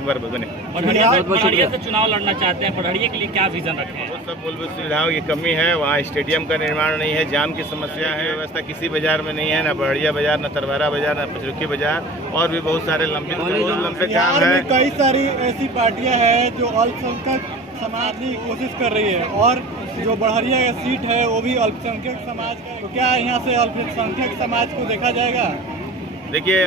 एक बार बने। बढ़िया से चुनाव लड़ना चाहते हैं, बढ़िया के लिए क्या विजन रखे हैं? बहुत सब मूलभूत सुविधाओं की कमी है, वहाँ स्टेडियम का निर्माण नहीं है, जाम की समस्या है, व्यवस्था किसी बाजार में नहीं है, ना बढ़िया बाजार, ना तरवारा बाजार, ना पचरुखी बाजार, और भी बहुत सारे लंबे काम है। कई सारी ऐसी पार्टियां हैं जो अल्पसंख्यक समाज की कोशिश कर रही है, और जो बढ़िया का सीट है वो भी अल्पसंख्यक समाज का। तो क्या यहाँ से अल्पसंख्यक समाज को देखा जाएगा? देखिए,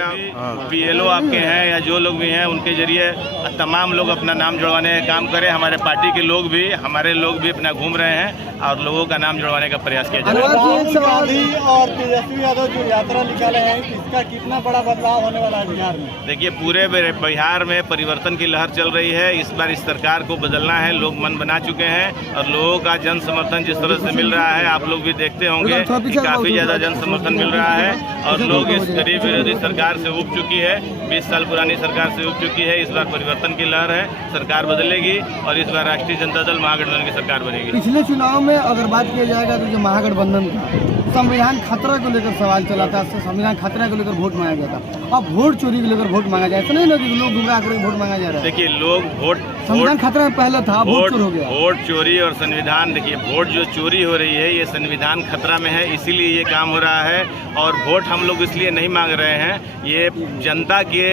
PLO आपके हैं या जो लोग भी हैं, उनके जरिए तमाम लोग अपना नाम जुड़वाने का काम करें। हमारे पार्टी के लोग भी, हमारे लोग भी अपना घूम रहे हैं और लोगों का नाम जुड़वाने का प्रयास किया जा रहा है। राहुल गांधी और तेजस्वी यादव जो यात्रा निकाले हैं, इसका कितना बड़ा बदलाव होने वाला है बिहार में? देखिए, पूरे बिहार में परिवर्तन की लहर चल रही है। इस बार इस सरकार को बदलना है, लोग मन बना चुके हैं और लोगों का जन समर्थन जिस तरह से मिल रहा है, आप लोग भी देखते होंगे कि काफ़ी ज़्यादा जन समर्थन मिल रहा है और लोग इस गरीब विरोधी सरकार से उब चुकी है, 20 साल पुरानी सरकार से उब चुकी है। इस बार परिवर्तन की लहर है, सरकार बदलेगी और इस बार राष्ट्रीय जनता दल महागठबंधन की सरकार बनेगी। पिछले चुनाव में अगर बात किया जाएगा तो जो महागठबंधन का संविधान खतरा को लेकर सवाल चला था, संविधान खतरा को लेकर वोट मांगा गया था। अब वोट चोरी को लेकर वोट मांगा जाए, ऐसा नहीं ना कि लोग गुमराह करके वोट मांगा जा रहा है। देखिए, लोग संविधान खतरा में पहले था, वोट चोरी हो गया। वोट चोरी और संविधान, देखिए वोट जो चोरी हो रही है ये संविधान खतरा में है, इसीलिए ये काम हो रहा है। और वोट हम लोग इसलिए नहीं मांग रहे हैं, ये जनता के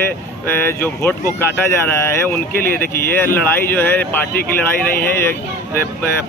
जो वोट को काटा जा रहा है उनके लिए। देखिए, ये लड़ाई जो है पार्टी की लड़ाई नहीं है, ये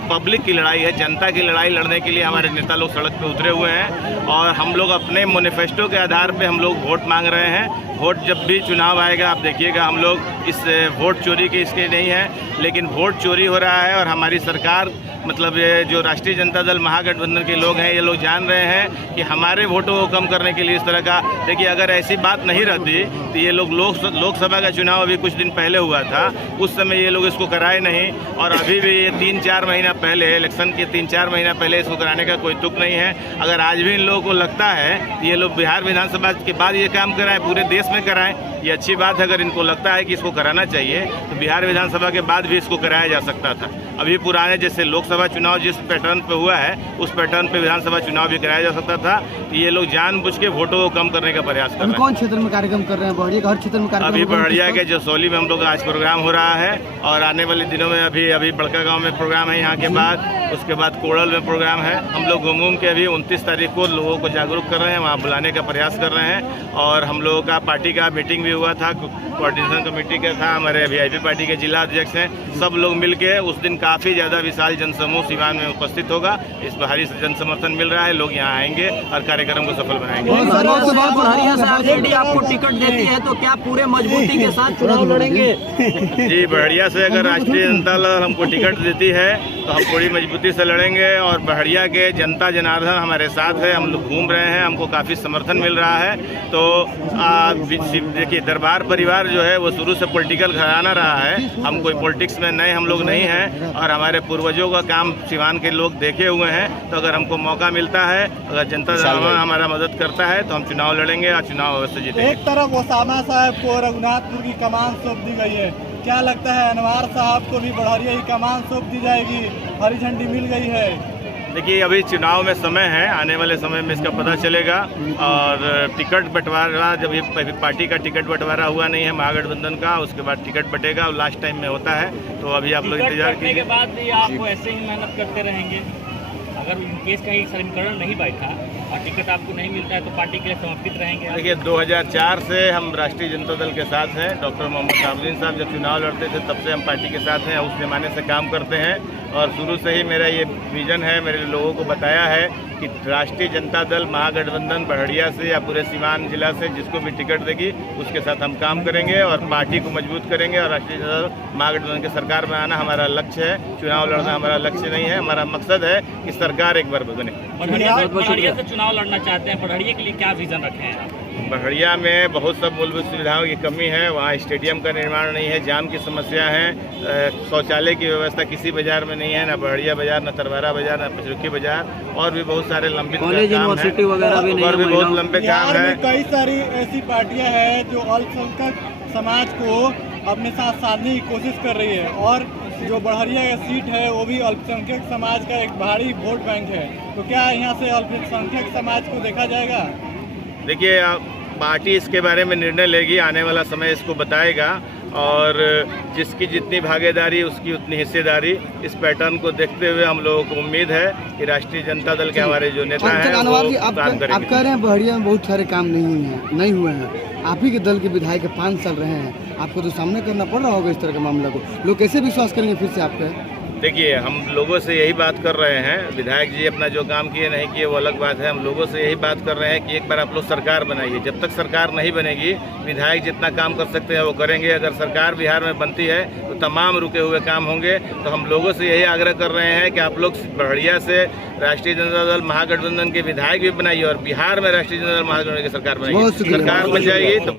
पब्लिक की लड़ाई है, जनता की लड़ाई लड़ने के लिए हमारे नेता लोग सड़क पे उतरे हुए हैं और हम लोग अपने मैनिफेस्टो के आधार पे हम लोग वोट मांग रहे हैं। वोट जब भी चुनाव आएगा आप देखिएगा, हम लोग इस वोट चोरी के इसके नहीं है, लेकिन वोट चोरी हो रहा है और हमारी सरकार, मतलब ये जो राष्ट्रीय जनता दल महागठबंधन के लोग हैं, ये लोग जान रहे हैं कि हमारे वोटों को कम करने के लिए इस तरह का। देखिए, अगर ऐसी बात नहीं रहती तो ये लोग लोकसभा का चुनाव अभी कुछ दिन पहले हुआ था, उस समय ये लोग इसको कराए नहीं और अभी भी ये 3-4 महीना पहले, इलेक्शन के 3-4 महीना पहले इसको कराने का कोई तुक नहीं है। अगर आज भी इन लोगों को लगता है तो ये लोग बिहार विधानसभा के बाद ये काम कराएं, पूरे देश में कराएं, ये अच्छी बात है। अगर इनको लगता है कि इसको कराना चाहिए तो बिहार विधानसभा के बाद भी इसको कराया जा सकता था। अभी पुराने जैसे लोकसभा चुनाव जिस पैटर्न पे हुआ है, उस पैटर्न पे विधानसभा चुनाव भी कराया जा सकता था। तो ये लोग जानबूझ के वोटों को कम करने का प्रयास कर रहे हैं। कौन क्षेत्र में कार्यक्रम कर रहे हैं? बढ़िया हर क्षेत्र में कार्यक्रम। अभी बढ़िया के जसौली में हम लोग आज प्रोग्राम हो रहा है और आने वाले दिनों में अभी बड़का गाँव में प्रोग्राम है यहाँ के बाद, उसके बाद कोड़ल में प्रोग्राम है। हम लोग घूम के अभी 29 तारीख को लोगों को जागरूक कर रहे हैं, वहाँ बुलाने का प्रयास कर रहे हैं। और हम लोगों का पार्टी का मीटिंग भी हुआ था, कोऑर्डिनेशन कमेटी का था, हमारे VIP पार्टी के जिला अध्यक्ष हैं, सब लोग मिलके उस दिन काफ़ी ज़्यादा विशाल जनसमूह सिवान में उपस्थित होगा। इस भारी जन समर्थन मिल रहा है, लोग यहाँ आएंगे और कार्यक्रम को सफल बनाएंगे। आपको टिकट देती है तो क्या पूरे मजबूती के साथ चुनाव लड़ेंगे? जी, बढ़िया से अगर राष्ट्रीय जनता दल हमको टिकट देती है तो हम पूरी मजबूती से लड़ेंगे और बढ़िया के जनता जनार्दन हमारे साथ है, हम लोग घूम रहे हैं, हमको काफ़ी समर्थन मिल रहा है। तो देखिए, दरबार परिवार जो है वो शुरू से पॉलिटिकल घराना रहा है, हम कोई पॉलिटिक्स में नए हम लोग नहीं हैं और हमारे पूर्वजों का काम सिवान के लोग देखे हुए हैं। तो अगर हमको मौका मिलता है, अगर जनता जनार्दन हमारा मदद करता है तो हम चुनाव लड़ेंगे और चुनाव अवश्य जीतेंगे। एक तरफ ओसामा साहब को रघुनाथपुर की कमान सौंप दी गई है, क्या लगता है अनवार साहब को भी बढ़िया ही कमान सौंप दी जाएगी? हरी झंडी मिल गई है। देखिए, अभी चुनाव में समय है, आने वाले समय में इसका पता चलेगा। और टिकट बंटवारा, जब ये पार्टी का टिकट बंटवारा हुआ नहीं है महागठबंधन का, उसके बाद टिकट बटेगा और लास्ट टाइम में होता है। तो अभी आप लोग इंतजार कीजिए। के बाद भी आप ऐसे ही मेहनत करते रहेंगे? अगर इनकेस कहीं समीकरण नहीं बैठा और टिकट आपको नहीं मिलता है तो पार्टी के लिए समर्पित रहेंगे? देखिए, 2004 से हम राष्ट्रीय जनता दल के साथ हैं। डॉक्टर मोहम्मद साहब साहब जब चुनाव लड़ते थे तब से हम पार्टी के साथ हैं, उस पैमाने से काम करते हैं और शुरू से ही मेरा ये विजन है, मेरे लोगों को बताया है कि राष्ट्रीय जनता दल महागठबंधन बढ़िया से या पूरे सीवान जिला से जिसको भी टिकट देगी उसके साथ हम काम करेंगे और पार्टी को मजबूत करेंगे और राष्ट्रीय जनता दल महागठबंधन की सरकार में आना हमारा लक्ष्य है। चुनाव लड़ना हमारा लक्ष्य नहीं है, हमारा मकसद है कि सरकार एक बार बने। बढ़िया से चुनाव लड़ना चाहते हैं, बढ़िया के लिए क्या विजन रखे हैं? बढ़िया में बहुत सब मूलभूत सुविधाओं की कमी है, वहाँ स्टेडियम का निर्माण नहीं है, जाम की समस्या है, शौचालय की व्यवस्था किसी बाजार में नहीं है, ना बढ़िया बाजार, ना तरवारा बाजार, ना पचरुखी बाजार, और भी बहुत सारे लंबे काम है, और भी बहुत लंबे काम है। कई सारी ऐसी पार्टियां हैं जो अल्पसंख्यक समाज को अपने साथ साधने की कोशिश कर रही है, और जो बढ़िया का सीट है वो भी अल्पसंख्यक समाज का एक भारी वोट बैंक है। तो क्या यहाँ से अल्पसंख्यक समाज को देखा जाएगा? देखिए, पार्टी इसके बारे में निर्णय लेगी, आने वाला समय इसको बताएगा। और जिसकी जितनी भागीदारी उसकी उतनी हिस्सेदारी। इस पैटर्न को देखते हुए हम लोगों को उम्मीद है कि राष्ट्रीय जनता दल के हमारे जो नेता हैं वो काम करेंगे। आप कह रहे हैं बहरिया में बहुत सारे काम नहीं हुए हैं, आप ही के दल के विधायक 5 साल रहे हैं, आपको तो सामना करना पड़ रहा होगा इस तरह का मामला को। लोग कैसे विश्वास करेंगे फिर से आप पे? देखिए, हम लोगों से यही बात कर रहे हैं, विधायक जी अपना जो काम किए नहीं किए वो अलग बात है। हम लोगों से यही बात कर रहे हैं कि एक बार आप लोग सरकार बनाइए। जब तक सरकार नहीं बनेगी, विधायक जितना काम कर सकते हैं वो करेंगे। अगर सरकार बिहार में बनती है तो तमाम रुके हुए काम होंगे। तो हम लोगों से यही आग्रह कर रहे हैं कि आप लोग बढ़िया से राष्ट्रीय जनता दल महागठबंधन के विधायक भी बनाइए और बिहार में राष्ट्रीय जनता दल महागठबंधन की सरकार बनाइए। सरकार बन जाएगी तो